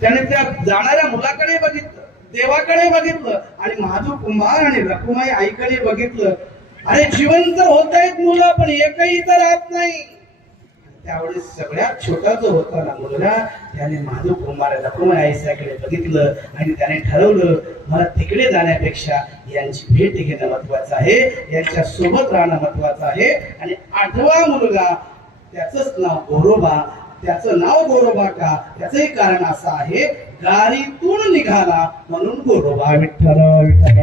त्याने त्या जाणाऱ्या मुलाकडे बघितलं, देवाकडे बघितलं आणि महादेव कुंभार आणि रखुमाई आईकडे बघितलं. अरे जिवंत होत आहेत मुलं, पण एकही इथं राहत नाही. त्यावेळेस सगळ्यात छोटा जो होता ना मुलगा, त्याने महादेव कुंभार रखुमाई आईकडे बघितलं आणि त्याने ठरवलं, मला तिकडे जाण्यापेक्षा यांची भेट घेणं महत्वाचं आहे, यांच्या सोबत राहणं महत्वाचं आहे. आणि 8वा मुलगा, त्याचंच नाव गोरोबा. त्याचं नाव गोरोबा का? त्याचंही कारण असं आहे, गारीतून निघाला म्हणून गोरोबा. विठ्ठल विठ्ठल.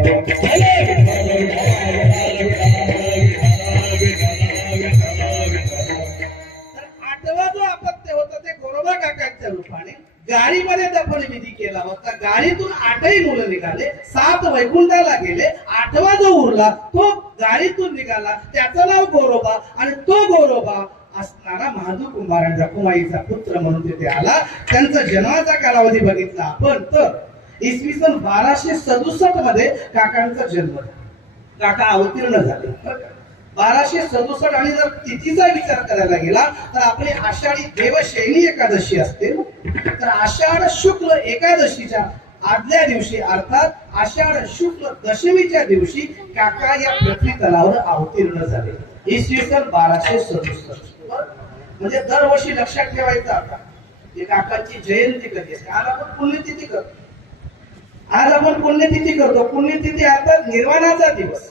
जो अपत्य होता ते गोरोबा काकांच्या रूपाने गाडीमध्ये दफन विधी केला होता. गाडीतून 8ही मुलं निघाले, 7 वैकुंठाला गेले. 8वा जो उरला तो गाडीतून निघाला, त्याचं नाव गोरोबा. आणि तो गोरोबा असणारा महादेव कुंभार आणि रखुमाईचा पुत्र म्हणून तिथे आला. त्यांचा जन्माचा कालावधी बघितला आपण तर इसवी सन 1267 मध्ये काकांचा जन्म झाला. काका अवतीर्ण झाले 1267. आणि जर तिथीचा विचार करायला गेला तर आपली आषाढी देवशैनी एकादशी असते, तर आषाढ शुक्ल एकादशीच्या आदल्या दिवशी अर्थात आषाढ शुक्ल दशमीच्या दिवशी काका या पृथ्वी तलावर अवतीर्ण झाले. इसवी सन 1267. म्हणजे दरवर्षी लक्षात ठेवायचं आता की काकांची जयंती कधी असते. आज आपण पुण्यतिथी करतो, आज आपण पुण्यतिथी करतो. पुण्यतिथी अर्थात निर्वाणाचा दिवस,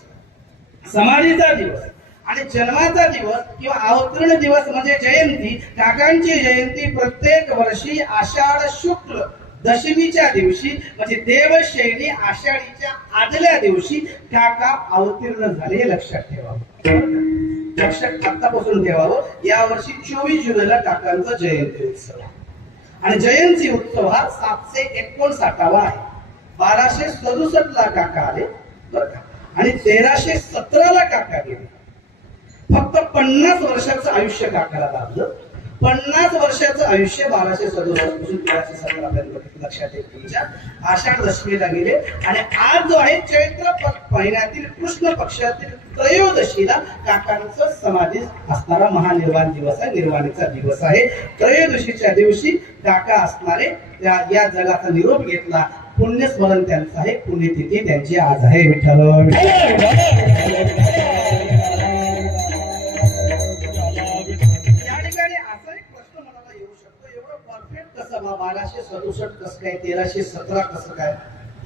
समाधीचा दिवस आणि जन्माचा दिवस किंवा अवतरण दिवस म्हणजे जयंती. काकांची जयंती प्रत्येक वर्षी आषाढ शुक्ल दशमीच्या दिवशी म्हणजे देवशैनी आषाढीच्या आदल्या दिवशी काका अवतीर्ण झाले. हे लक्षात ठेवावं, लक्षात आतापासून ठेवावं. या वर्षी 24 जुलैला काकांचा जयंती उत्सव आणि जयंती उत्सव हा 759वा आहे. 1267 ला काका आले बरं का, आणि 1317 ला काका गेले. फक्त 50 वर्षाचं आयुष्य काकाला लाभलं. 50 वर्षाचं आयुष्य 1267 पासून 1317 पर्यंत लक्षात येईल तुमच्या. आषाढ दशमीला गेले आणि आज जो आहे चैत्र महिन्यातील कृष्ण पक्षातील त्रयोदशीला काकांचं समाधी असणारा महानिर्वाण दिवस आहे, निर्वाणीचा दिवस आहे. त्रयोदशीच्या दिवशी काका असणारे या जगाचा निरोप घेतला. पुण्यस्मरण त्यांचं आहे, पुण्यतिथी त्यांची आज आहे. विठ्ठल. कसं 1267 कसं काय, 1317 कसं काय,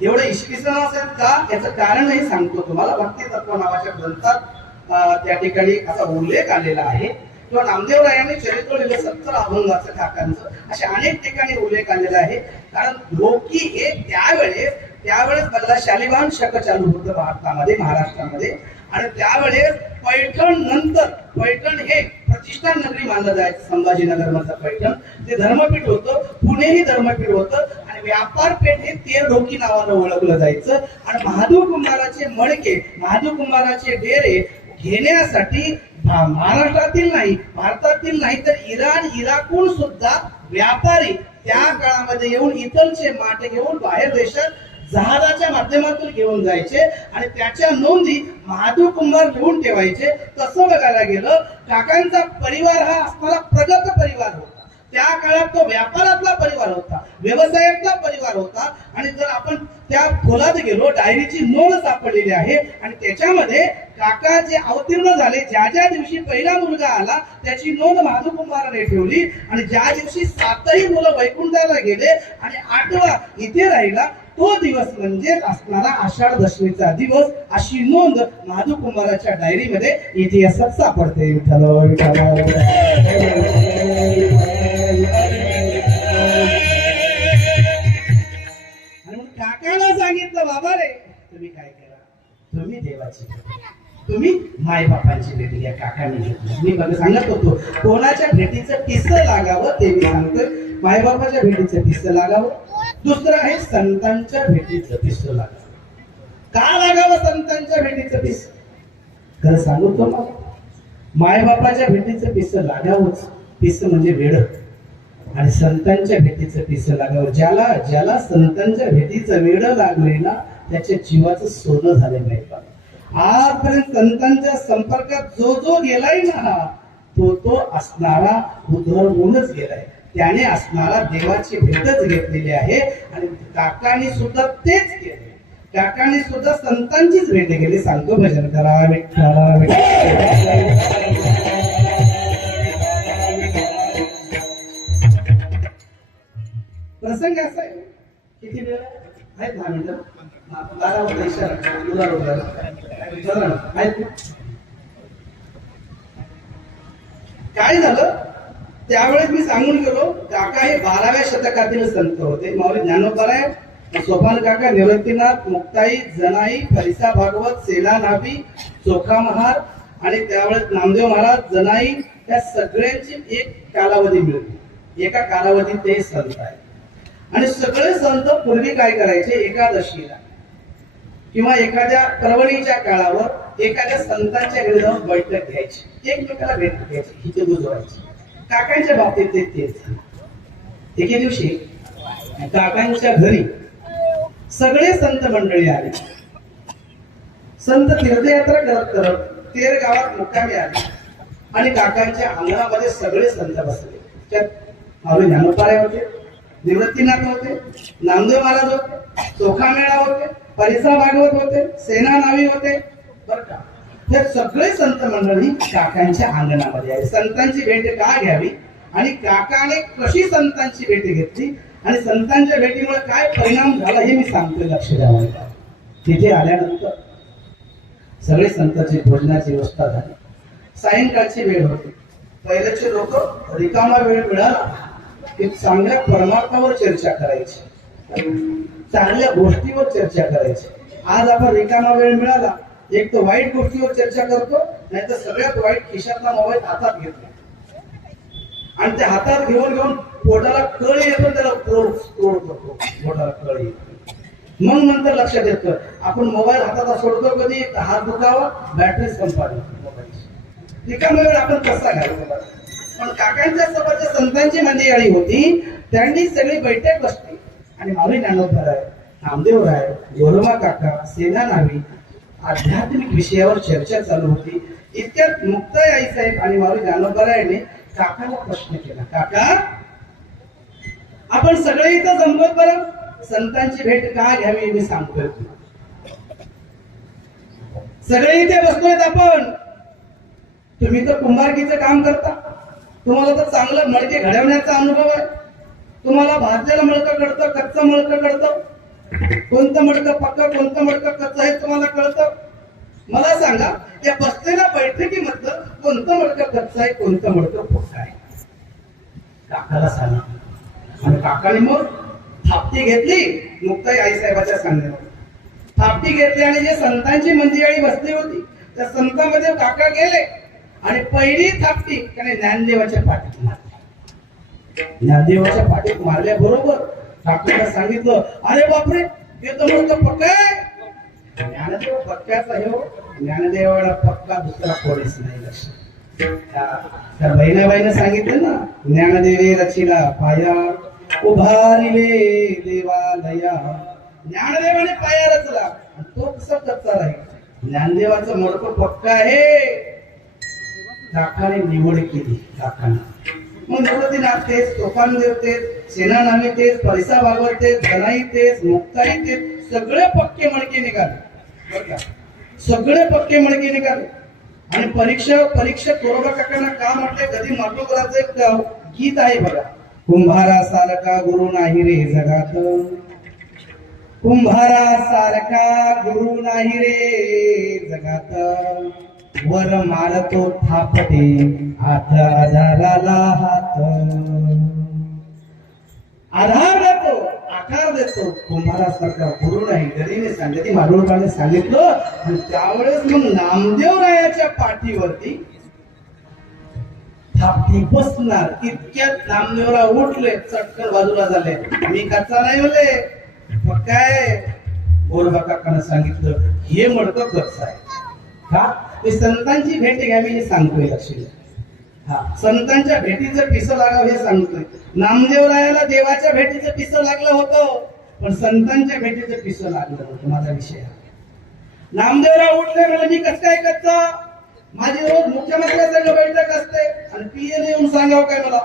एवढं इसवी सन असेल का? याचं कारणही सांगतो तुम्हाला. भक्ती तत्व नावाच्या ग्रंथात त्या ठिकाणी असा उल्लेख आलेला आहे, किंवा नामदेवरायांनी चरित्र लिहिलं 70 अभंगाचं काकांचं. असे अनेक ठिकाणी उल्लेख आलेला आहे. कारण लोकी हे त्यावेळेस बदला शालिवाहन शक चालू होतं भारतामध्ये, महाराष्ट्रामध्ये. आणि त्यावेळेस पैठण नंतर, पैठण हे प्रतिष्ठान नगरी मानलं जायचं. संभाजीनगर मधलं पैठण ते धर्मपीठ होतं, पुणे ही धर्मपीठ होतं आणि व्यापार पेठ हे तेरढोकी नावानं ओळखलं जायचं. आणि महादेव कुंभाराचे मडके, महादेव कुंभाराचे डेरे घेण्यासाठी महाराष्ट्रातील नाही, भारतातील नाही तर इराण, इराकहून सुद्धा व्यापारी त्या काळामध्ये येऊन इथलचे माटे घेऊन बाहेर देशात जहाजाच्या माध्यमातून घेऊन जायचे आणि त्याच्या नोंदी महादेव कुंभार लिहून ठेवायचे. तसं बघायला गेलं काकांचा परिवार हा असणारा प्रगत परिवार होता. त्या काळात तो व्यापारातला परिवार होता, व्यवसायातला परिवार होता. आणि जर आपण त्या खोलात गेलो, डायरीची नोंद सापडलेली आहे आणि त्याच्यामध्ये काका जे अवतीर्ण झाले, ज्या दिवशी पहिला मुलगा आला त्याची नोंद महादेव कुंभाराने ठेवली. आणि ज्या दिवशी 7ही मुलं वैकुंठाला गेले आणि 8वा इथे राहिला तो दिवस म्हणजे असणारा आषाढ दशमीचा दिवस, अशी नोंद महादेव कुंभाराच्या डायरीमध्ये इतिहासात सापडते. विठ्ठल विठ्ठल. आणि काकाला सांगितलं, बाबा रे तुम्ही काय करा, तुम्ही देवाची, तुम्ही माय बापांची भेट घ्या. काकाने घेतली. मी बघा सांगत होतो कोणाच्या भेटीचं किस्सं लागावं ते मी सांगतोय. मायबापाच्या भेटीचं किस्सं लागावं. दुसरं आहे संतांच्या भेटीचं किस्सं लागावं. का लागावं संतांच्या भेटीचं किस्सं? खरं सांगू तुम्हाला, मायबापाच्या भेटीचं किस्सं लागावंच. किस्सं म्हणजे वेड. आणि संतांच्या भेटीचं किस्सं लागावं. ज्याला संतांच्या भेटीचं वेड लागले ना त्याच्या जीवाचं सोनं झालं नाही. आजपर्यंत संतांच्या संपर्कात जो गेलाय ना तो असणारा उद्धवूनच गेलाय. त्याने असणारा देवाची भेटच घेतलेली आहे. आणि काकांनी सुद्धा तेच केले. काकांनी सुद्धा संतांचीच भेट घेतली. सांगतो भजन करा विठ्ठला प्रसंग असा आहे. किती वेळ आहे? 10 मिनिटं. 12 वाजता काय झालं त्यावेळेस मी सांगून गेलो. काका हे 12व्या शतकातील संत होते. माऊली ज्ञानोबराय, सोपान काका, निवृत्तीनाथ, मुक्ताई, जनाई, फरिसा भागवत, सेला नाभी, चोखा महार आणि त्यावेळेस नामदेव महाराज, जनाई, या सगळ्यांची एक कालावधी मिळते. एका कालावधीत ते संत आहे. आणि सगळे संत पूर्वी काय करायचे, एकादशीला किंवा एखाद्या पर्वणीच्या काळावर एखाद्या संतांच्या घरी जाऊन बैठक घ्यायची, एकमेकाला भेट घ्यायची, हिचे बुजवायची. काकांच्या बाबतीत तेच झालं. एके दिवशी काकांच्या घरी सगळे संत मंडळी आले. संत तीर्थयात्रा करत करत तेर गावात मुक्कामी आले आणि काकांच्या अंगणामध्ये सगळे संत बसले. त्यात माऊली ज्ञानोबराय होते, निवृत्तीनाथ होते, नामदेव महाराज होते, चोखा मेळा होते, परिसा भागवत होते, सेना नावी होते. बरं का, हे सगळे संत मंडळी काकांच्या अंगणामध्ये आले. संतांची भेट का घ्यावी आणि काकाने कशी संतांची भेट घेतली आणि संतांच्या भेटीमुळे काय परिणाम झाला हे मी सांगतो, लक्ष द्यावं. तिथे आल्यानंतर सगळे संतांची भोजनाची व्यवस्था झाली. सायंकाळची वेळ होती. पहिल्याचे लोक रिकामा वेळ मिळाला की चांगल्या परमार्थावर चर्चा करायची, चांगल्या गोष्टीवर चर्चा करायची. आज आपण रिकामा वेळ मिळाला, एक तर वाईट गोष्टीवर चर्चा करतो, नाही तर सगळ्यात वाईट खिशातला मोबाईल हातात घेतो आणि ते हातात घेऊन घेऊन पोटाला कळ येतो, त्याला स्क्रोल करतो, पोटाला कळ येतो. मग नंतर लक्षात येतं आपण मोबाईल हातात सोडतो कधी हात दुखावा, बॅटरी संपावी मोबाईलची. रिकामा वेळ आपण कसा घालतो. पण काकांच्या सोबत संतांची मंडळी होती, त्यांनी सगळी बैठक बसली आणि माऊली ज्ञानोबराय, नामदेवराय, गोरोबा काका, सेना नावी आध्यात्मिक विषयावर चर्चा चालू होती. इतक्यात मुक्ताई आई साहेब आणि माऊली ज्ञानोबरायने काकाला प्रश्न केला, काका आपण सगळे इथं जमलोय, बरं संतांची भेट का घ्यावी मी सांगतोय. सगळे इथे बसलोय आपण, तुम्ही तर कुंभारकीचं काम करता, तुम्हाला तर चांगलं मडके घडवण्याचा अनुभव आहे. तुम्हाला भाजलेलं मडकं कळतं, कच्चं मडकं कळतं, कोणतं मडकं पक्क कोणतं मडकं कच्चं हे तुम्हाला कळतं. मला सांगा या बसलेल्या बैठकीमधलं कोणतं मडकं कच्चं आहे, कोणतं मडकं पक्क आहे. काकाला सांगितलं आणि काकाने मग थापटी घेतली. मुक्ताई आई साहेबाच्या सांगण्यावर थापटी घेतली आणि जे संतांची मंडळी बसली होती त्या संतांमध्ये काका गेले आणि पहिली थापटी त्याने ज्ञानदेवाच्या पाठीत मारली. ज्ञानदेवाच्या पाठीत मारल्याबरोबर काकाला सांगितलं, अरे बापरे हे तर मडकं पक्क आहे. ज्ञानदेव पक्क्याचा हे हो, ज्ञानदेवाला पक्का दुसरा कोणीच नाही. लक्ष त्या बहिणाबाईने सांगितलं ना, ज्ञानदेवे रचिला पाया उभारिले देवालया. ज्ञानदेवाने पाया रचला, तो कसा कच्चा राहील. ज्ञानदेवाचं मडकं पक्क आहे. काकाने निवड केली. काकाने मग निवृत्तीनाथ तेच, सोपानदेव तेच, सेना नावी तेच, परिसा भागवत तेच, जनाई तेच, मुक्ताई तेच, सगळे पक्के मडके निघाले. बरं का, सगळे पक्के मडके निघाले. आणि परीक्षक गोरोबा काकांना का म्हटले, कधी मातोकराचं एक गीत आहे बघा, कुंभारा सारखा गुरु नाही रे जगात, कुंभारा सारखा गुरु नाही रे जगात, वर मारतो थापटे हात आधाराला हात, आधार देतो आकार देतो, कुंभारासारखा गुरु नाही. गरीने सांगितलं, माडुळकाने सांगितलं. आणि त्यावेळेस मग नामदेवरायाच्या पाठीवरती थापटी बसणार. इतक्यात नामदेवराव उठले, चटकन बाजूला झाले. मी कच्चा नाही बोले, मग काय गोरोबा काकाने सांगितलं, हे मडकं कच्चं आहे. हा मी संतांची भेट घ्यावी हे सांगतोय. लक्ष द्या, हा संतांच्या भेटीचं पिसं लागावं हे सांगतोय. नामदेवरायाला देवाच्या भेटीचं पिसं लागलं होतं, पण संतांच्या भेटीचं पिसं लागलं होतं. माझा विषय नामदेवराव उठले म्हणजे मी कसं काय कच्चा, माझी रोज मुख्यमंत्र्यांसंग बैठक असते आणि पीएन येऊन सांगावं काय मला.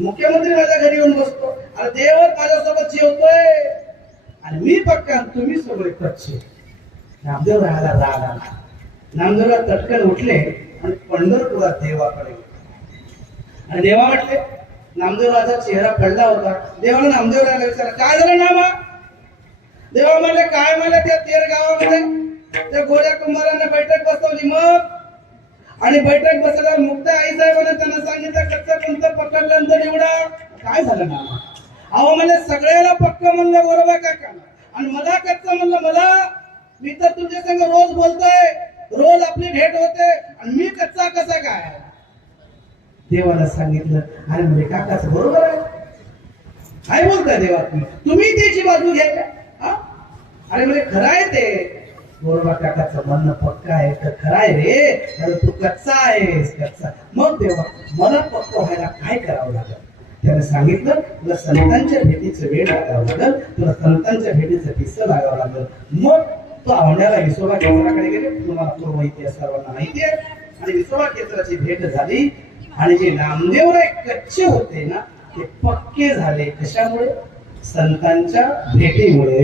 मुख्यमंत्री माझ्या घरी येऊन बसतो आणि देव माझ्यासोबत जेवतोय आणि मी पक्का तुम्ही सगळे कच्चे. नामदेव राहायला राग आला. नामदेवराव तटकन उठले आणि पंढरपुरात देवाकडे गेले. आणि देवा म्हटले, नामदेवराचा चेहरा पडला होता. देवाला नामदेवराला विचारलं, काय झालं नामा? देवा म्हणले, काय म्हणले, त्या तेर गावामध्ये त्या गोऱ्या कुंभारांना बैठक बसवली. मग आणि बैठक बसल्यावर मुक्ता आई साहेबांना त्यांना सांगितलं, कच्चा कोणतं पकडलं तर निवडा. काय झालं नामा? अहो म्हणले, सगळ्याला पक्क म्हणलं गोरोबा काका आणि मला कच्चा म्हणलं. मला मी तर तुमच्या संग रोज बोलतोय, रोज आपली भेट होते आणि मी कच्चा कसा काय? देवाला सांगितलं, अरे म्हणजे काकाच बरोबर आहे. काय बोलताय देवा तुम्ही त्याची बाजू घ्या का? अरे म्हणजे खरं आहे ते गोरोबा काकाचं म्हणणं पक्का आहे तर खरं आहे रे, अरे तू कच्चा आहेस कच्चा. मग देवा मला पक्क व्हायला काय करावं लागेल? त्याने सांगितलं, तुला संतांच्या भेटीचं वेळ लागावं लागेल, तुला संतांच्या भेटीचं किस्सा लागावं लागेल. मग तो आवण्याला विसोबा केंद्राकडे गेले. तुम्हाला पूर्व इतिहास सर्वांना माहिती आहे. आणि विसोबा केंद्राची भेट झाली आणि जे नामदेवराय कच्चे होते ना ते पक्के झाले. कशामुळे? संतांच्या भेटीमुळे.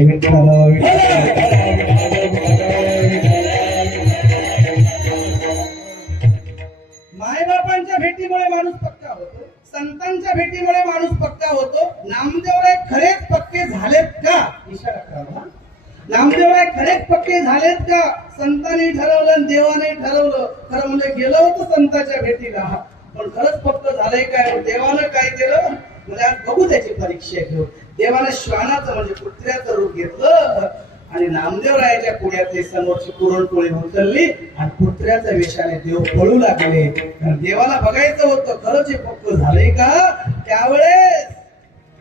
मायबापांच्या भेटीमुळे माणूस पक्का होतो, संतांच्या भेटीमुळे माणूस पक्का होतो. नामदेवराय खरेच पक्के झालेत का? इशारा करा. नामदेवराय खरेच पक्के झालेत का? संतांनी ठरवलं आणि देवाने ठरवलं. खरं म्हणजे गेलो होतो संतांच्या भेटीला, पण खरंच पक्क झालंय काय? देवानं काय केलं म्हणजे आज बघू त्याची परीक्षा घेऊ. देवाने श्वानाचं म्हणजे कुत्र्याचं रूप घेतलं आणि नामदेवरायाच्या पुढ्यातली समोरची पुरणपोळी उचलली आणि कुत्र्याच्या वेशाने देव पळू लागले. कारण देवाला बघायचं होतं खरंच हे पक्क झालंय का. त्यावेळेस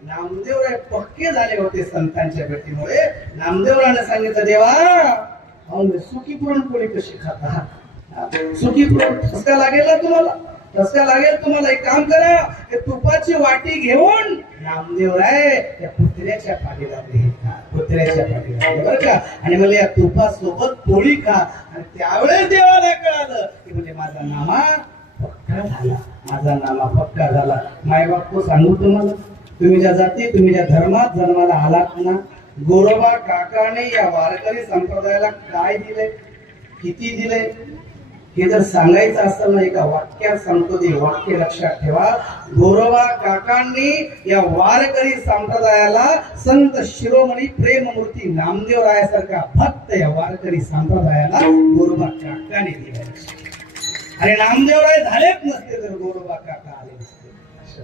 नामदेवराय पक्के झाले होते संतांच्या भेटीमुळे. नामदेवरायाने सांगितलं, देवा सुकी पुरणपोळी कशी खाता? सुकी पुरण ठसका लागेल ना तुम्हाला? ठसका लागेल तुम्हाला. एक काम करा, तुपाची वाटी घेऊन नामदेवराय त्या कुत्र्याच्या पाठी लागले. कुत्र्याच्या पाठी लागले बरं का. आणि मला या तुपासोबत पोळी खा. आणि त्यावेळेस देवाला कळालं की म्हणजे माझा नामा पक्का झाला, माझा नामा पक्का झाला. मायबाप तो सांगू तुम्हाला, तुम्ही ज्या जाती तुम्ही ज्या धर्मात जन्माला आलात ना, गोरोबा काकाने या वारकरी संप्रदायाला काय दिले, किती दिले हे जर सांगायचं असेल ना एका वाक्यात सांगतो. ते वाक्य लक्षात ठेवा. गोरोबा काकांनी या वारकरी संप्रदायाला संत शिरोमणी प्रेममूर्ती नामदेवरायासारखा भक्त या वारकरी संप्रदायाला गोरोबा काकाने दिला. आणि नामदेवराय झालेच नसते तर गोरोबा काका आले नसते.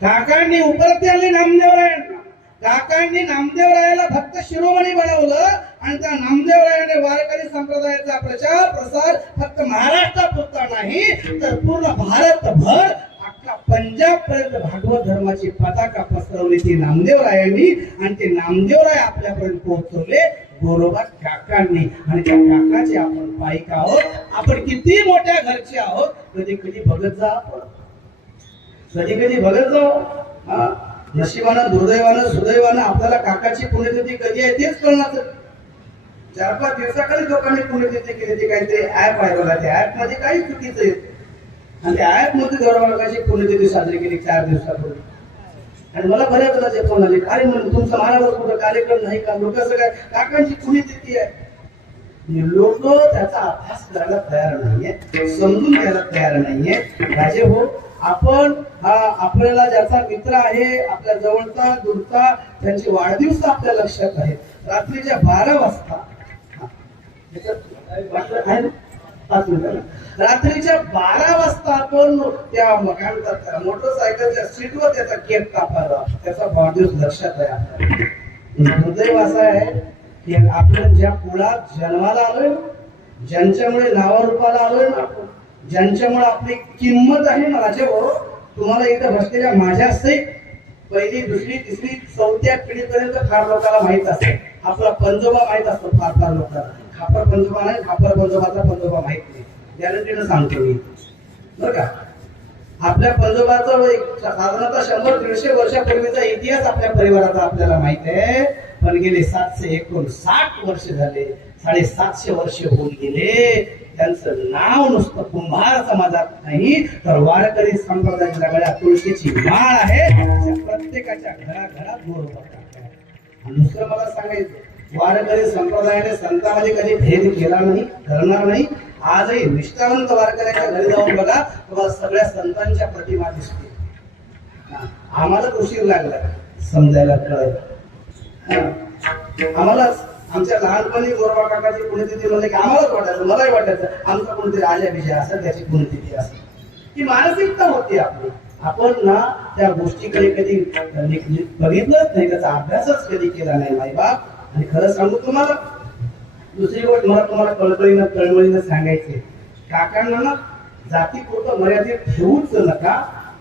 काकांनी उपरती आले नामदेवरायांना. काकांनी नामदेवरायाला भक्त शिरोमणी बनवलं आणि त्या नामदेवरायाने वारकरी संप्रदायाचा प्रचार प्रसार फक्त महाराष्ट्रात होता नाही तर पूर्ण भारतभर अख्खा पंजाब पर्यंत भागवत धर्माची पताका पसरवली ती नामदेवरायांनी. आणि ते नामदेवराय आपल्यापर्यंत पोहोचवले गोरोबा काकांनी. आणि त्या काकाचे आपण पाईक आहोत. आपण किती मोठ्या घरचे आहोत कधी कधी बघत जा. आपण कधी कधी बघत जाऊ. नशिबानं दुर्दैवानं सुदैवानं आपल्याला काकाची पुण्यतिथी कधी आहे तेच कळणार. 4-5 दिवसाखाली लोकांनी पुण्यतिथी केली. ते काहीतरी ऍप आहे बघा, त्या ऍप मध्ये काही चुकीचं येत आणि त्या ऍप मध्ये गौरवाची पुण्यतिथी साजरी केली 4 दिवसापूर्वी. आणि मला बऱ्याच जणांचे फोन आले, अरे म्हणून तुमचं महाराज कुठं कार्यक्रम नाही का? लोक सगळ्या काकांची पुण्यतिथी आहे. लोक त्याचा अभ्यास करायला तयार नाहीये, समजून घ्यायला तयार नाहीये. राजे हो, आपण आपल्याला ज्याचा मित्र आहे आपल्या जवळचा दूरचा त्यांचे वाढदिवस आपल्या लक्षात आहेत. रात्रीच्या 12 वाजता रात्रीच्या 12 वाजता आपण त्या काय म्हणतात मोटरसायकलच्या सीटवर त्याचा केक कापायला, त्याचा वाढदिवस लक्षात आहे आपल्याला. दुर्दैव असं आहे की आपण ज्या कुळात जन्माला आलोय, ज्यांच्यामुळे नावारूपाला आलोय ना आपण, ज्यांच्यामुळे आपली किंमत आहे ना राजे भाऊ, तुम्हाला इथं बसलेल्या माझ्या सहित 1ली, 2री, 3री, 4थ्या पिढीपर्यंत फार लोकांना माहित असते. आपला पंजोबा माहित असतो फार लोकांना. खापर पंजोबा नाही, खापर पंजोबाचा पंजोबा माहित नाही. गॅरंटीनं सांगतो मी बरं का. आपल्या पंजोबाचा साधारणतः 100-150 वर्षापूर्वीचा इतिहास आपल्या परिवाराचा आपल्याला माहित आहे. पण गेले 759 वर्ष झाले, 750 वर्ष होऊन गेले. त्यांचं नाव नुसतं कुंभार समाजात नाही तर वारकरी संप्रदायाच्या गळ्यात तुळशीची माळ आहे. अशा प्रत्येकाच्या घराघरात गोरोबा काका आहे. आणि दुसरं मला सांगायचं, वारकरी संप्रदायाने संतांमध्ये कधी भेद केला नाही, करणार नाही. आजही निष्ठावंत वारकऱ्याच्या घरी जाऊन बघा, तुम्हाला सगळ्या संतांच्या प्रतिमा दिसतील. आम्हाला उशीर लागला समजायला, कळायला. आम्हाला आमच्या लहानपणी गोरोबा काकाची पुण्यतिथी म्हणले की आम्हालाच वाटायचं, मलाही वाटायचं आमचा कोणतरी आजा विजय असं त्याची पुण्यतिथी असते. ही मानसिकता होती आपली. आपण ना त्या गोष्टीकडे कधी बघितलंच नाही, त्याचा अभ्यासच कधी केला नाही माई बाप. आणि खरं सांगू तुम्हाला, दुसरी गोष्ट मला तुम्हाला कळकळीनं तळमळीनं सांगायचे, काकांना ना जातीपुरतं मर्यादित ठेवूच नका.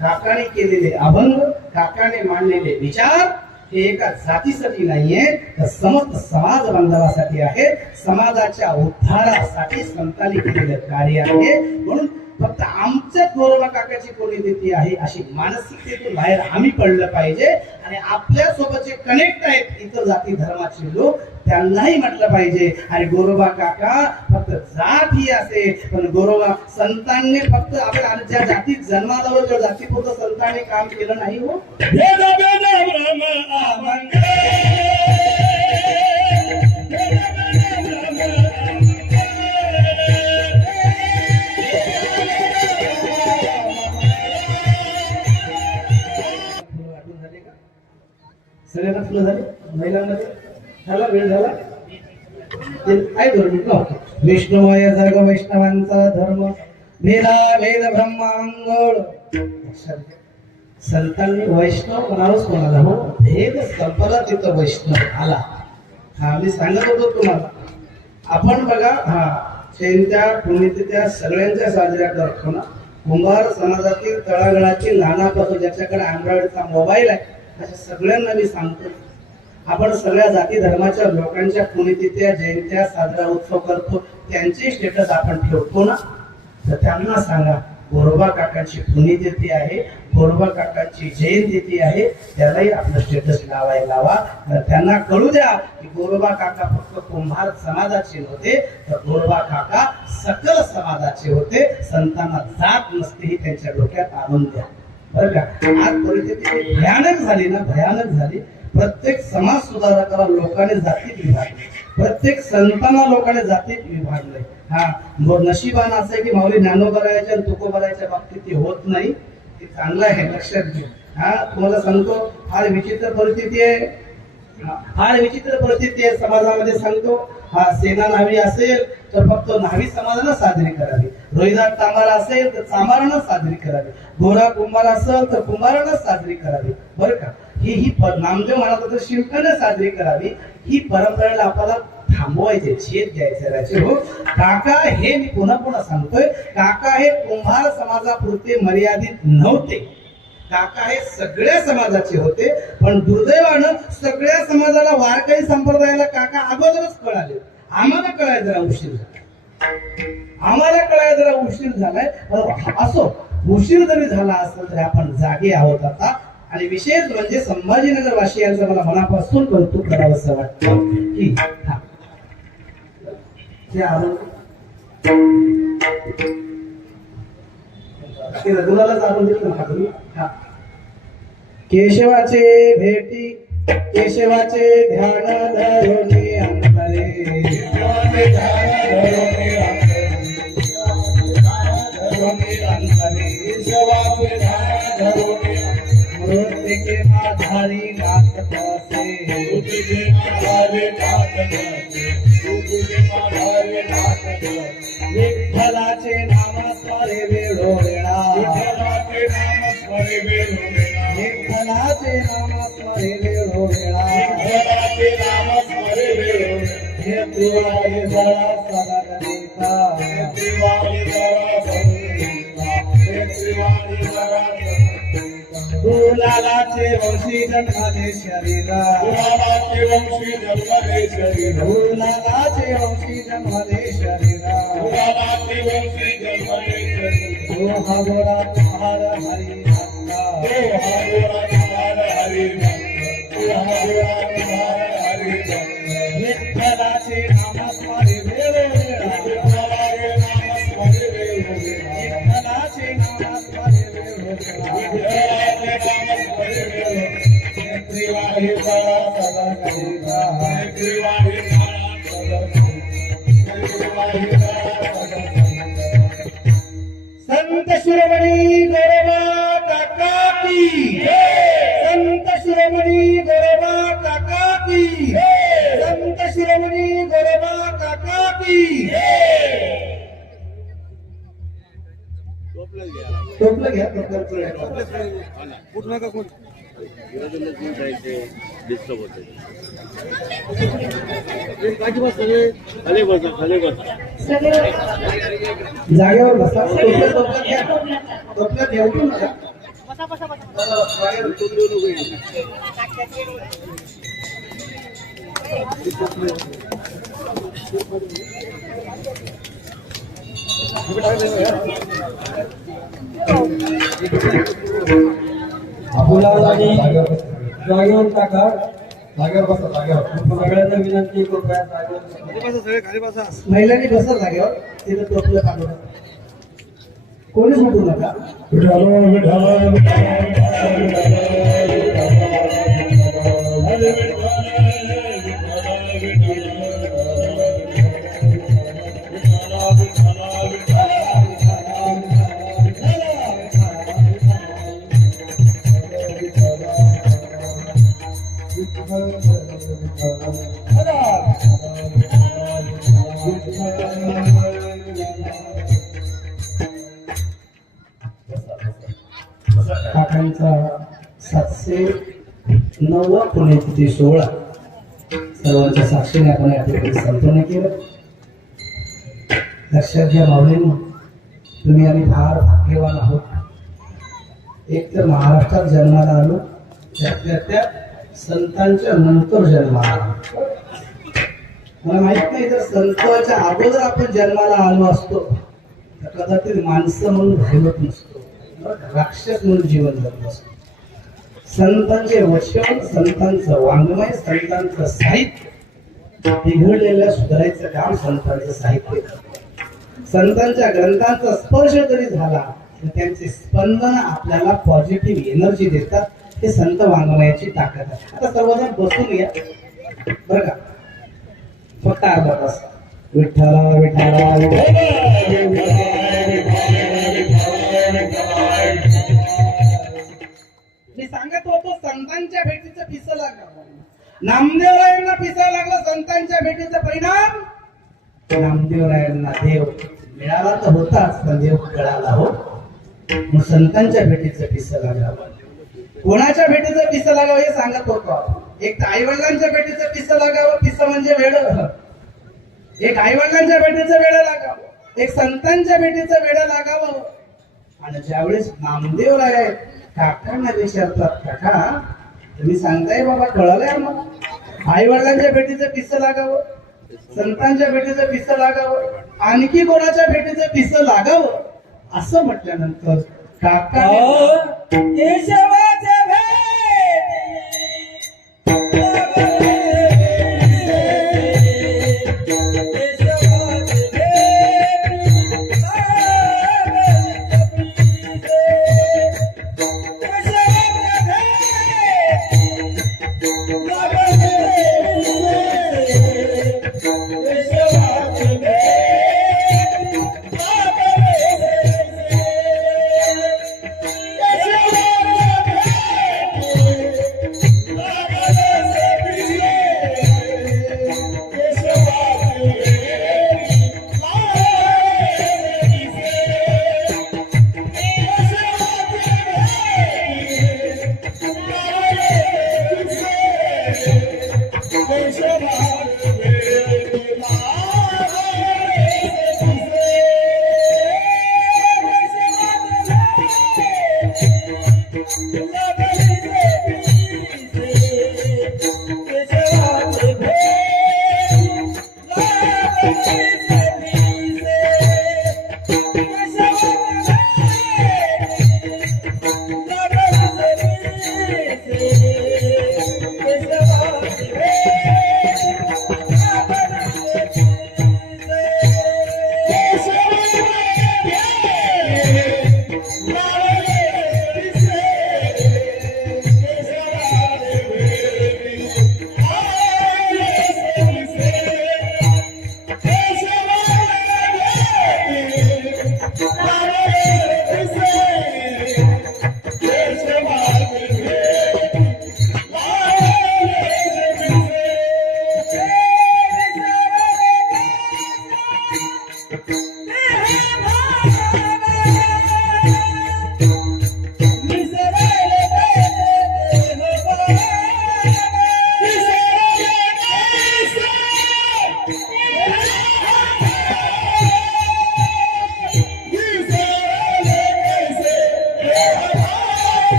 काकाने केलेले अभंग, काकाने मांडलेले विचार हे एका जातीसाठी नाहीये, तर समस्त समाज बांधवासाठी आहे. समाजाच्या उद्धारासाठी संतांनी केलेलं कार्य आहे. म्हणून फक्त आमच्याच गोरोबा काकाची पुण्यतिथी आहे अशी मानसिकतेतून बाहेर आम्ही पडलं पाहिजे. आणि आपल्या सोबत जे कनेक्ट आहेत इतर जाती धर्माचे लोक, त्यांनाही म्हटलं पाहिजे अरे गोरोबा काका फक्त जात ही असे, पण गोरोबा संतांनी फक्त आपल्या ज्या जातीत जन्माला त्या जातीपुरतं संतांनी काम केलं नाही. हो सगळ्यांना फुलं झाले, महिलांमध्ये झाला, वेळ झाला. विष्णुमय जग वैष्णवांचा धर्म, भेदा भेद ब्रह्मांगोळ. संतांनी वैष्णव म्हणावंच कोणाला, हो भेद संपला तिथं वैष्णव आला. हा मी सांगत होतो तुम्हाला. आपण बघा, हा जयंत्या पुण्यतिथ्या सगळ्यांच्या साजऱ्या करतो ना. कुंभार समाजातील तळागळाची लहानापासून ज्याच्याकडे अँड्रॉइडचा मोबाईल आहे अशा सगळ्यांना मी सांगतो, आपण सगळ्या जाती धर्माच्या लोकांच्या पुण्यतिथ्या जयंत्या साजरा उत्सव करतो, त्यांचे स्टेटस आपण ठेवतो ना. तर त्यांना सांगा गोरोबा काकांची पुण्यतिथी आहे, गोरोबा काकांची जयंती आहे, त्यालाही आपलं स्टेटस लावा. त्यांना कळू द्या की गोरोबा काका फक्त कुंभार समाजाचे नव्हते, तर गोरोबा काका सकल समाजाचे होते. संतांना जात नसते ही त्यांच्या डोक्यात आणून द्या, बरं का. आज परिस्थिती भयानक झाली ना, भयानक झाली. प्रत्येक समाज सुधारकाला लोकांनी जातीत विभागले, प्रत्येक संतांना लोकांनी जातीत विभागले. हा नशिबानं असं आहे की माऊली ज्ञानोबरायाच्या आणि तुकोबरायाच्या बाबतीत ते होत नाही. ते चांगलं आहे, लक्षात घ्या. हा तुम्हाला सांगतो, फार विचित्र परिस्थिती आहे, फार विचित्र परिस्थिती आहे समाजामध्ये. सांगतो, हा सेना न्हावी असेल तर फक्त न्हावी समाजानं साजरी करावी, रोहिदास तांबारा असेल तर चांबारानं साजरी करावी, गोरा कुंभार असेल तर कुंभारानं साजरी करावी, बरं का. ही नामदेव म्हणाला तर शिल्पाने साजरी करावी. ही परंपरेला आपल्याला थांबवायचे, छेद द्यायचे राहायचे. हो काका हे मी पुन्हा पुन्हा सांगतोय, काका हे कुंभार समाजापुरते मर्यादित नव्हते. काका हे सगळ्या समाजाचे होते. पण दुर्दैवानं सगळ्या समाजाला, वारकरी संप्रदायाला काका अगोदरच कळाले. आम्हाला कळायला जरा उशीर झालाय. असो, उशीर जरी झाला असेल तरी आपण जागे आहोत आता. आणि विशेष म्हणजे संभाजीनगर वासियांचं मला मनापासून कौतुक करावंसं वाटतं की रघुनाथच आणून दिलं ना. केशवाचे भेटी, केशवाचे ध्यान धरुणी अंतरे, मृत्यके माधारी नाथ पासे, विठ्ठलाचे नाम स्मरे वेळोवेळा, विठ्ठलाचे नाम स्मरे वेळोवेळा, हे त्रिवारी जरा सदा देता, गुलालाचे वंशी जन्मले शरीरा, गुलालाचे वंशी जन्मले शरीरा, गुलालाचे वंशी जन्मले शरीरा, गुलालाचे वंशी जन्मले शरीरा. ओ हगोरा तुम्हार हरि भक्ता, ओ हगोरा तुम्हार हरि भक्ता, ओ हगोरा तुम्हार हरि भक्ता. विठ्ठलाचे नाम स्मरे वेळोवेळा, विठ्ठलाचे नाम संत शिरोमणी गोरोबा काका की संत शिरोमणी गोरोबा काका की संत शिरोमणी गोरोबा काका की टोपलं घ्या पूर्ण का कोण डिस्टर्ब होते खाली बसा खाली बसा जागेवर बसा टोपलं घ्या टोपलं घेऊ नका जागेवर टाका जागेवर बसा जागेवर सगळ्यांना विनंती कृपया जागेवर खाली बसा सगळे खाली बसा महिलांनी बसा जागेवर तिथं टोपलं काढू कोणीच उठू नका काकांचा 709 पुण्यतिथी सोहळा सर्वांच्या साक्षीने आपण या ठिकाणी संपन्न केलं. लक्षात घ्या माऊलींनो, तुम्ही आम्ही फार भाग्यवान आहोत. एक तर महाराष्ट्रात जन्माला आलो, त्यातल्या त्या संतांच्या नंतर जन्माला आलो. मला माहित नाही, जर संतांच्या अगोदर आपण जन्माला आलो असतो तर कदाचित माणसं म्हणून राहिलोच नसतो, राक्षस म्हणून जीवन जगलो असतो. संतांचे वचन, संतांचं वाङ्मय, संतांचं साहित्य बिघडलेलं सुधारायचं काम संतांचं साहित्य करतं. संतांच्या ग्रंथांचा स्पर्श जरी झाला तर त्यांचे स्पंदन आपल्याला पॉझिटिव्ह एनर्जी देतात. हे संत वाङ्मयाची ताकद आहे. आता सर्वजण बसून या बरं का, फक्त अर्धा तास. विठ्ठला विठ्ठला मी सांगत होतो, संतांच्या भेटीचं पिसं लागलं. नामदेवरायांना पिसा लागला संतांच्या भेटीचा परिणाम. नामदेवरायांना देव मिळाला तर होताच, पण देव कळाला हो. मग संतांच्या भेटीचं पिसं लागावं. कोणाच्या भेटीचं पिसं लागावं हे सांगत होतो. एक आई वडिलांच्या भेटीचं पिसं लागावं, पिसं म्हणजे वेळ. एक आई वडिलांच्या भेटीचं वेळ लागावं, एक संतांच्या भेटीचं वेळ लागावं. आणि ज्यावेळेस नामदेवराय काकांना विचारतात, काका तुम्ही सांगताय बाबा कळालंय मग, आई वडिलांच्या भेटीचं पिसं लागावं, संतांच्या भेटीचं पिसं लागावं, आणखी कोणाच्या भेटीचं पिसं लागावं असं म्हटल्यानंतर काका केशवाच्या भेटी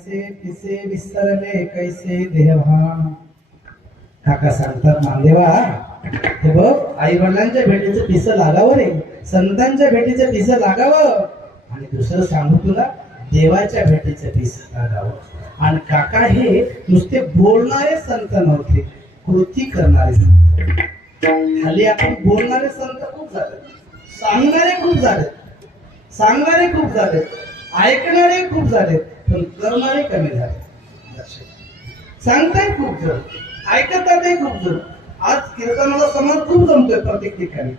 खायचे पिसे विसरले कैसे देवा. काका सांगतात नामदेवा, हे बघ, आई वडिलांच्या भेटीचं पिसं लागावं रे, संतांच्या भेटीचं पिसं लागावं, आणि दुसरं सांगू तुला, देवाच्या भेटीचं पिसं लागावं. आणि काका हे नुसते बोलणारे संत नव्हते, कृती करणारे संत. हल्ली आपण बोलणारे संत खूप झाले, सांगणारे खूप झाले, सांगणारे खूप झाले, ऐकणारे खूप झाले, पण करणारे कमी झाले. सांगताय खूप जण, ऐकतातही खूप जण. आज कीर्तनाला समाज खूप जमतोय प्रत्येक ठिकाणी,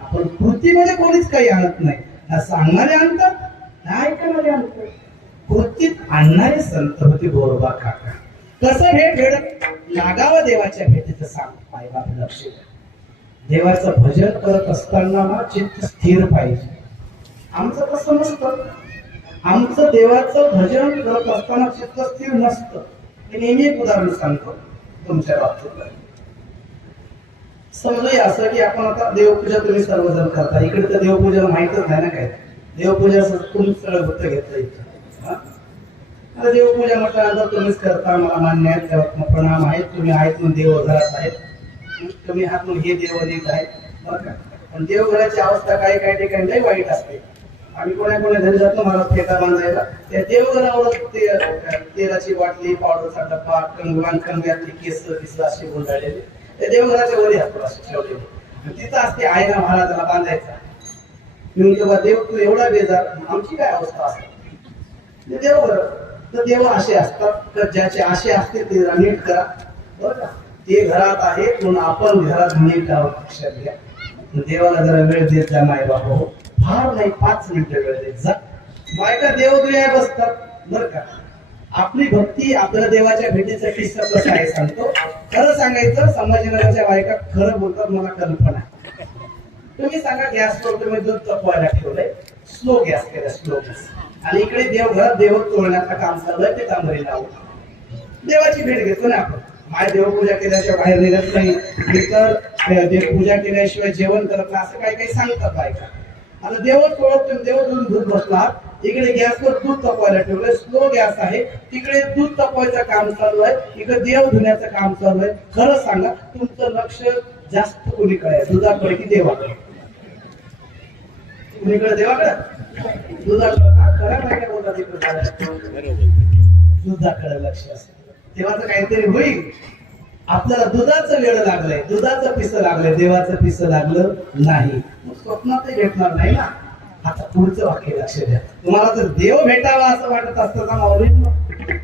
आपण कृतीमध्ये कोणीच काही आणत नाही. ना सांगणारे आणतात, ना ऐकणारे आणतात. कृतीत आणणारे संत होते गोरोबा काका. कसं भेट लागावं देवाच्या भेटीचं सांग आई बाप लक्ष द्या. देवाचं भजन करत असताना ना चित्त स्थिर पाहिजे. आमचं कसं नसतं, आमचं देवाचं भजन करत असताना चित्त स्थिर नसतं. हे नेहमी एक उदाहरण सांगतो तुमच्या बाबतीत. समजूया असं की आपण आता देवपूजा तुम्ही सर्वजण करता, इकडे तर देवपूजा माहितच नाही ना काय. देवपूजा तुम्ही सगळं गुप्त घेतलं इथं. आता देवपूजा म्हटल्यानंतर तुम्हीच करता, मला मान्य आहे, त्यावर प्रणाम आहेत, तुम्ही आहेत म्हणून देवघरात आहेत, तुम्ही आहात म्हणून हे देव नीट आहेत, बरं का. पण देवघराची अवस्था काही काही ठिकाणी लई वाईट असते. आम्ही कोणा घरी जातो मला फेटा बांधायला, त्या देवघरावर तेलाची बाटली, पावडरचा डब्बा, कंगवान कंगव्यातली केस पिस अशी गुंडाळलेली त्या देवघराच्या वरी असतो असे ठेवलेले. तिथं असते आईना महाराजाला बांधायचा. मी तेव्हा देव तू एवढा बेजार, आमची काय अवस्था असते देवघर. तर देव असे असतात तर ज्याचे आशे असते ते नीट करा, बरं का. ते घरात आहेत म्हणून आपण घरात नीट आहोत लक्षात घ्या. देवाला जरा वेळ देत जा माय बाबा, हो फार नाही 5 मिनिटं वेळ देत जा. बायका देवदुया बसतात, बरं का. आपली भक्ती आपल्या देवाच्या भेटीचं किस्सा कसं आहे सांगतो. खरं सांगायचं, संभाजीनगरच्या बायका खरं बोलतात, मला कल्पना. तुम्ही सांगा, गॅसवर तुम्ही दूध तपवायला ठेवलंय, स्लो गॅस केला, स्लो गॅस, आणि इकडे देवघरात देव तोडण्याचं काम चालू आहे, ते कामरी लावून देवाची भेट घेतो ना आपण. माय देवपूजा केल्याशिवाय बाहेर निघत नाही, इतर देवपूजा केल्याशिवाय जेवण करत नाही, असं काही काही सांगतात बायका. आता देवच तोडत तुम्ही देव तुम्ही दूध बसला, इकडे गॅसवर दूध तपवायला ठेवलंय, स्लो गॅस आहे, तिकडे दूध तपवायचं काम चालू आहे, इकडे देव धुण्याचं काम चालू आहे. खरं सांगा, तुमचं लक्ष जास्त कोणीकडे आहे, दुधाकडे की देवाकडे? कुणीकडे? देवाकडे, दुधाकडे. खरं नाही काय बोलतात इकडे? दुधाकडे लक्ष असतं तेव्हा काहीतरी होईल. आपल्याला दुधाचं वेळ लागलंय, दुधाचं पिसं लागलंय, देवाचं पिसं लागलं नाही, स्वप्नात भेटणार नाही ना. आता पुढचं वाक्य लक्ष द्या. तुम्हाला जर देव भेटावा असं वाटत असतं ना माऊलींनो,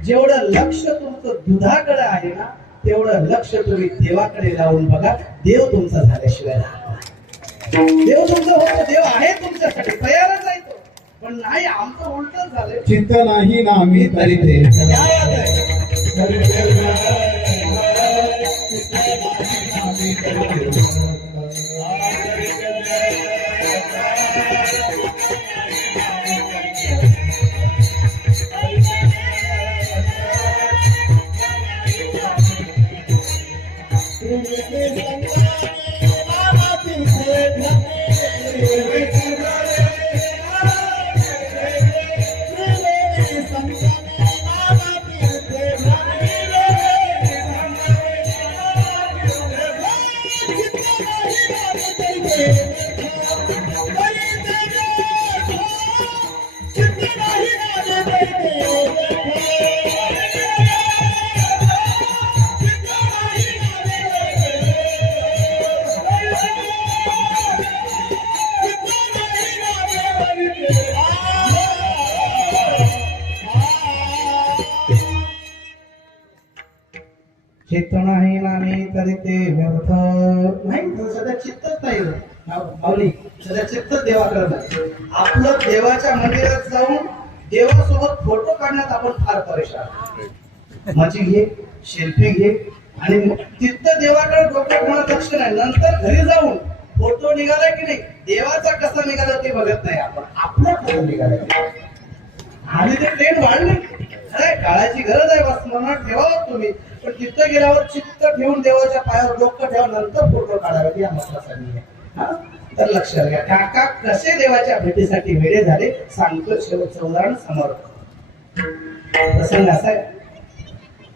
जेवढं लक्ष तुमचं दुधाकडे आहे ना, तेवढं लक्ष तुम्ही देवाकडे लावून बघा. देव तुमचा झाल्याशिवाय राहणार नाही. देव तुमचा होतो, देव आहे तुमच्यासाठी, तयारच आहे तो. पण नाही, आमचं उलटच झालंय. चित्त नाही ना आम्ही तरी ते काय आहे? चित्त नाही नामी तरी ते व्यर्थ नाही. सध्या चित्तच नाही माऊली, सध्या चित्तच देवाकडे नाही. आपलं देवाच्या मंदिरात जाऊन देवासोबत फोटो काढण्यात आपण फार परेशान. माझी घे, सेल्फी घे, आणि तिथं देवाकडे डोकं ठेवणं लक्ष नाही. नंतर घरी जाऊन फोटो निघाला की नाही, देवाचा कसा निघाला ते बघत नाही आपण, आपला फोटो निघाला. आणि ते ट्रेंड वाढले. अरे काळाची गरज आहे, बस मनात ठेवावं तुम्ही. पण तिथं गेल्यावर चित्त ठेवून देवाच्या पायावर डोकं ठेवा, नंतर फोटो काढावे, या महत्वासाठी. तर लक्षात घ्या, काका कसे देवाच्या भेटीसाठी वेडे झाले सांगतो शेवटचं उदाहरण समोर. प्रसंग असा आहे,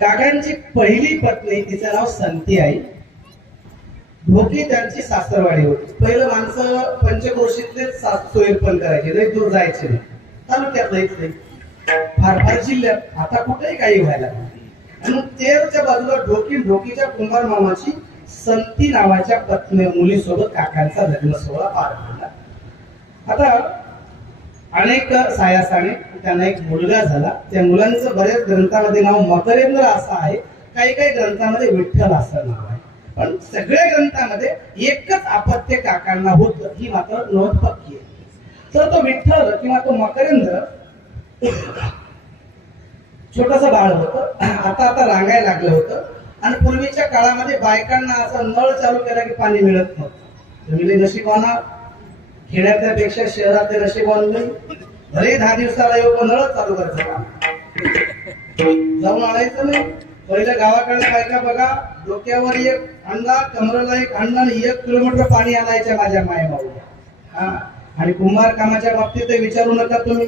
काकांची पहिली पत्नी, तिचं नाव संती आई. ढोकी त्यांची सासरवाडी होती. पहिलं माणसं पंचक्रोशीतलेच सोयरपण करायचे, लई दूर जायचे नाही, तालुक्यात नाही, फार फार जिल्ह्यात. आता कुठेही काही व्हायला लागलं. आणि मग तेरच्या बाजूला ढोकीच्या कुंभार मामाची संती नावाच्या पत्नी मुलीसोबत काकांचा लग्न सोहळा पार पडला. आता अनेक सायासाने त्यांना एक मुलगा झाला. त्या मुलांचं बऱ्याच ग्रंथामध्ये नाव मकरेंद्र असं आहे, काही काही ग्रंथामध्ये विठ्ठल असं नाव आहे. पण सगळ्या ग्रंथामध्ये एकच अपत्य काकांना होत, ही मात्र नोंद पक्की आहे. तर तो विठ्ठल किंवा तो मकरेंद्र छोटस बाळ होतं. आता रांगायला लागलं होतं. आणि पूर्वीच्या काळामध्ये बायकांना असा नळ चालू केला की पाणी मिळत नव्हतं. तुम्ही नशिबाना खेड्यातल्या पेक्षा शहरातले नशिबान नाही. भले 10 दिवसाला येऊ नळ चालू करायचं काम, जाऊन आणायचं नाही. पहिल्या गावाकडल्या बायका बघा, डोक्यावर एक अंडा, कमरेला एक अंडा आणि 1 किलोमीटर पाणी आणायच्या माझ्या मायबाऊला. आणि कुंभार कामाच्या बाबतीत विचारू नका तुम्ही.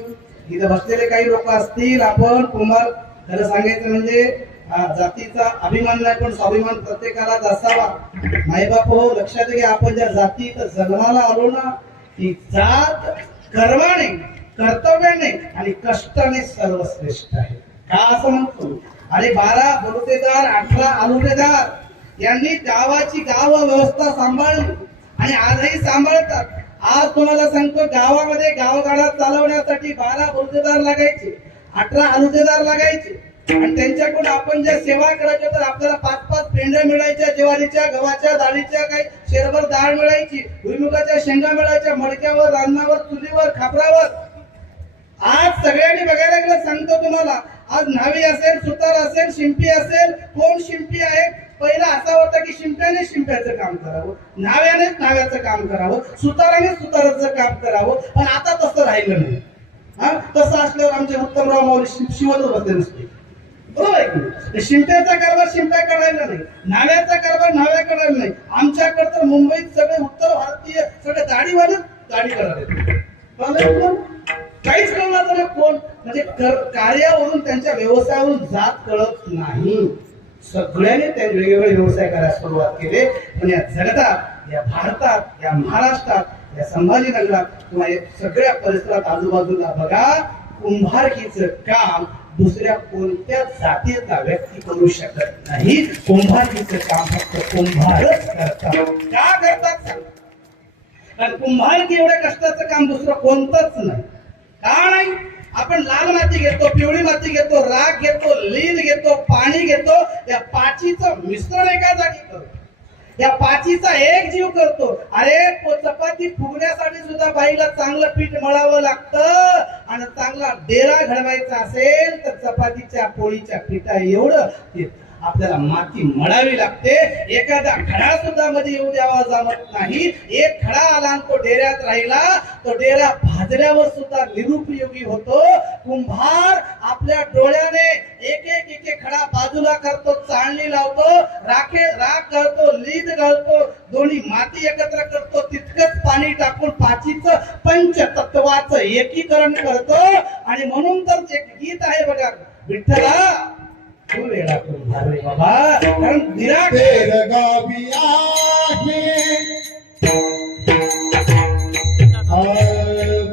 इथे बसलेले काही लोक असतील, आपण कुंभार खरं सांगायचं म्हणजे जातीचा अभिमान नाही, पण स्वाभिमान प्रत्येकालाच असावा. मायबाप हो, लक्षात घ्या, आपण ज्या जातीत जन्माला आलो ना, ती जात कर्माने, कर्तव्याने आणि कष्टाने सर्वश्रेष्ठ आहे. का असं म्हणतो? आणि 12 बलुतेदार, 18 आलुतेदार यांनी गाव व्यवस्था सांभाळली आणि आजही सांभाळतात. आज तुम्हाला सांगतो, गावामध्ये गावगाडा चालवण्यासाठी 12 बलुतेदार लागायचे, 18 आलुतेदार लागायचे. आणि त्यांच्याकडून आपण ज्या सेवा करायच्या, तर आपल्याला 5-5 पेंड्या मिळायच्या, ज्वारीच्या, गव्हाच्या, डाळीच्या, काही शेरभर डाळ मिळायची, भुईमुगाच्या शेंगा मिळायच्या, मडक्यावर, रानावर, चुलीवर, खापरावर. आज सगळ्यांनी बघायला गेलं, सांगतो तुम्हाला, आज न्हावी असेल, सुतार असेल, शिंपी असेल. कोण शिंपी आहे? पहिला असा होता की शिंप्याने शिंप्याचं काम करावं, न्हाव्यानेच न्हाव्याचं काम करावं, सुताराने सुताराचं काम करावं. पण आता तसं राहिलं नाही. तसं असल्यावर आमचे उत्तमराव माऊली शिवतच बसले नसते. बरोबर. शिंप्याचा कारभार शिंप्या करायला नाही, न्हाव्याचा कारभार न्हाव्या करायला नाही. आमच्याकडे तर मुंबईत सगळे उत्तर भारतीय सगळे दाढीवाले दाढी करायला, काहीच कळणार नाही कोण. म्हणजे कार्यावरून, त्यांच्या व्यवसायावरून जात कळत नाही. सगळ्यांनी त्यांनी वेगवेगळे व्यवसाय करायला सुरुवात केली. पण या जगतात, या भारतात, या महाराष्ट्रात, या संभाजीनगरात किंवा सगळ्या परिसरात आजूबाजूला बघा, कुंभारकीचं काम दुसऱ्या कोणत्या जातीचा व्यक्ती करू शकत नाही. कुंभारकीचं काम फक्त कुंभारच करतात. का करतात सांग? कारण कुंभारकी एवढ्या कष्टाचं काम दुसरं कोणतंच नाही. का नाही? आपण लाल माती घेतो, पिवळी माती घेतो, राख घेतो, लीद घेतो, पाणी घेतो, या पाचीचं मिश्रण एका जागी करतो, या पाचीचा एक जीव करतो. अरे चपाती फुगण्यासाठी सुद्धा बाईला चांगलं पीठ मळावं लागतं. आणि चांगला डेरा घडवायचा असेल तर चपातीच्या पोळीच्या पिठा एवढं आपल्याला माती मळावी लागते. एखादा खडा सुद्धा मध्ये येऊ द्यावा जमत नाही. एक खडा आला आणि तो डेऱ्यात राहिला, तो डेरा भाजल्यावर सुद्धा निरुपयोगी होतो. कुंभार आपल्या डोळ्याने एक एक खडा बाजूला करतो, चाळणी लावतो, राख घालतो, लीद घालतो, दोन्ही माती एकत्र करतो, तितकंच पाणी टाकून पाचीचं पंचतत्वाचं एकीकरण करतो. आणि म्हणून तर एक गीत आहे बघा, विठ्ठला तू वेळा कुंभार रे बाबा, कारण विराट गावी आहे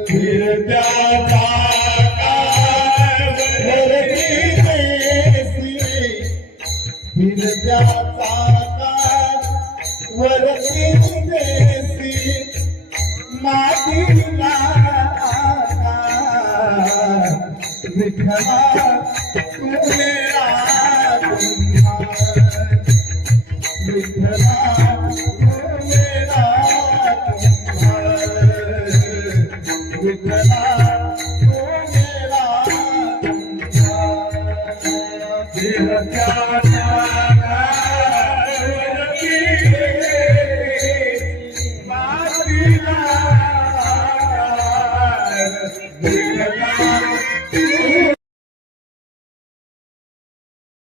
फिरत्या वरती देसी मातीला विठ्ठला तू मेरा विठ्ठला तू मेरा विठ्ठला तू मेरा